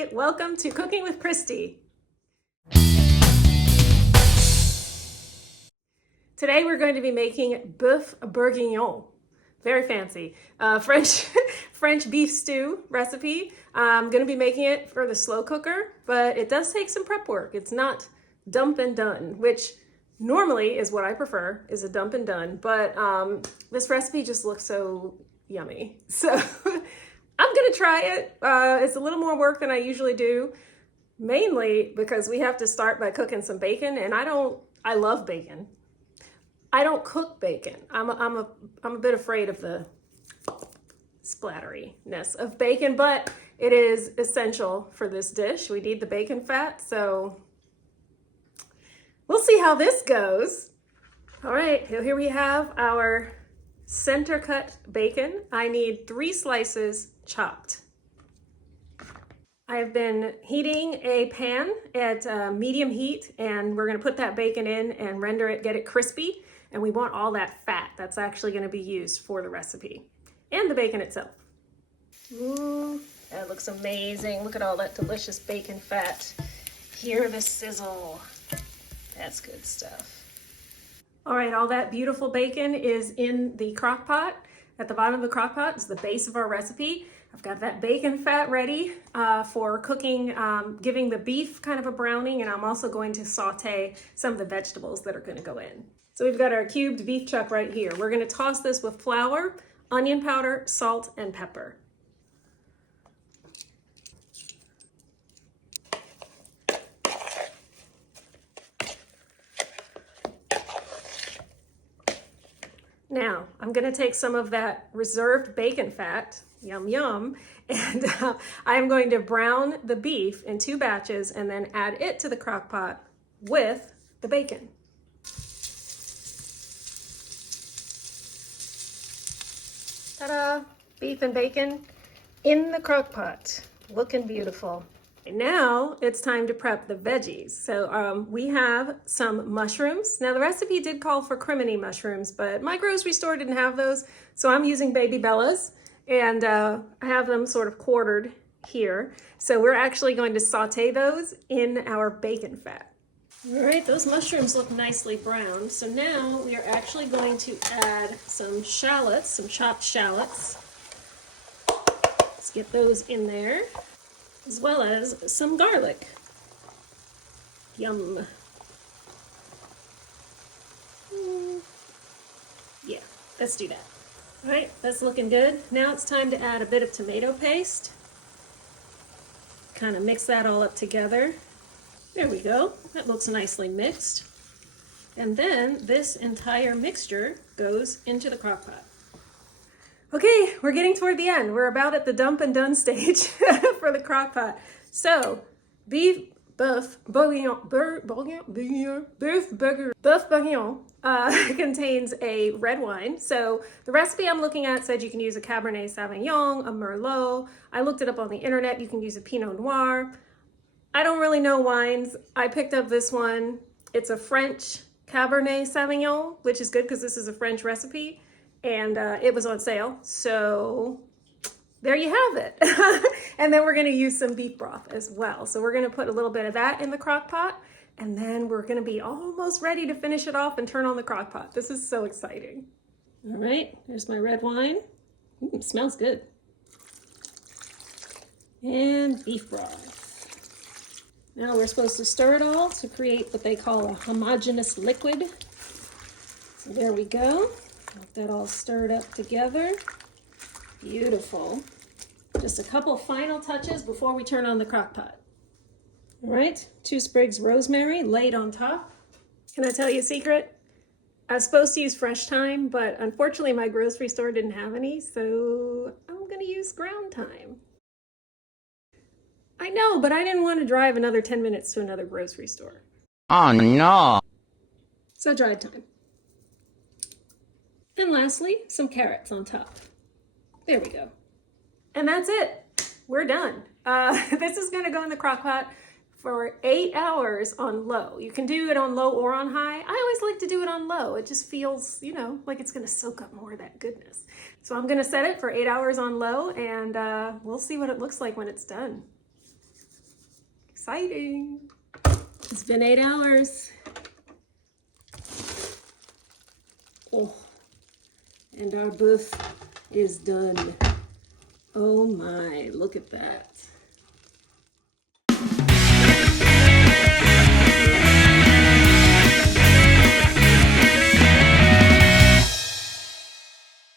Hi, welcome to Cooking with Christie. Today we're going to be making boeuf bourguignon. Very fancy. French beef stew recipe. I'm going to be making it for the slow cooker, but it does take some prep work. It's not dump and done, which normally is what I prefer, is a dump and done, but this recipe just looks so yummy. So I'm gonna try it. It's a little more work than I usually do, mainly because we have to start by cooking some bacon, and I love bacon. I don't cook bacon. I'm a bit afraid of the splatteriness of bacon, but it is essential for this dish. We need the bacon fat, so we'll see how this goes. All right, here we have our center cut bacon. I need 3 slices chopped. I've been heating a pan at medium heat, and we're gonna put that bacon in and render it, get it crispy. And we want all that fat that's actually gonna be used for the recipe and the bacon itself. Ooh, that looks amazing. Look at all that delicious bacon fat. Hear the sizzle. That's good stuff. All right, all that beautiful bacon is in the crock pot. At the bottom of the crock pot is the base of our recipe. I've got that bacon fat ready for cooking, giving the beef kind of a browning, and I'm also going to saute some of the vegetables that are gonna go in. So we've got our cubed beef chuck right here. We're gonna toss this with flour, onion powder, salt, and pepper. Now, I'm gonna take some of that reserved bacon fat, yum yum, and I'm going to brown the beef in 2 batches and then add it to the crock pot with the bacon. Ta-da! Beef and bacon in the crock pot, looking beautiful. Now it's time to prep the veggies. So we have some mushrooms. Now the recipe did call for crimini mushrooms, but my grocery store didn't have those. So I'm using Baby Bella's, and I have them sort of quartered here. So we're actually going to saute those in our bacon fat. All right, those mushrooms look nicely browned. So now we are actually going to add some shallots, some chopped shallots. Let's get those in there, as well as some garlic. Yum. Yeah, let's do that. All right, that's looking good. Now it's time to add a bit of tomato paste. Kind of mix that all up together. There we go. That looks nicely mixed. And then this entire mixture goes into the crock pot. Okay, we're getting toward the end. We're about at the dump and done stage for the crock pot. So, boeuf bourguignon contains a red wine. So the recipe I'm looking at said you can use a Cabernet Sauvignon, a Merlot. I looked it up on the internet. You can use a Pinot Noir. I don't really know wines. I picked up this one. It's a French Cabernet Sauvignon, which is good because this is a French recipe, and it was on sale. So there you have it. And then we're gonna use some beef broth as well. So we're gonna put a little bit of that in the crock pot, and then we're gonna be almost ready to finish it off and turn on the crock pot. This is so exciting. All right, there's my red wine. Ooh, it smells good. And beef broth. Now we're supposed to stir it all to create what they call a homogeneous liquid. So there we go. Got that all stirred up together. Beautiful. Just a couple final touches before we turn on the crock pot. All right, 2 sprigs rosemary laid on top. Can I tell you a secret? I was supposed to use fresh thyme, but unfortunately my grocery store didn't have any, so I'm gonna use ground thyme. I know, but I didn't want to drive another 10 minutes to another grocery store. Oh no! So dried thyme. And lastly, some carrots on top. There we go. And that's it. We're done. This is gonna go in the crock pot for 8 hours on low. You can do it on low or on high. I always like to do it on low. It just feels, you know, like it's gonna soak up more of that goodness. So I'm gonna set it for 8 hours on low, and we'll see what it looks like when it's done. Exciting. It's been 8 hours. Oh, and our buff is done. Oh my, look at that.